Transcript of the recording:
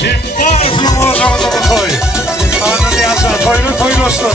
Kim var? Zulüm olacağını da koy. Anını yazar. Toylu toylu olsun.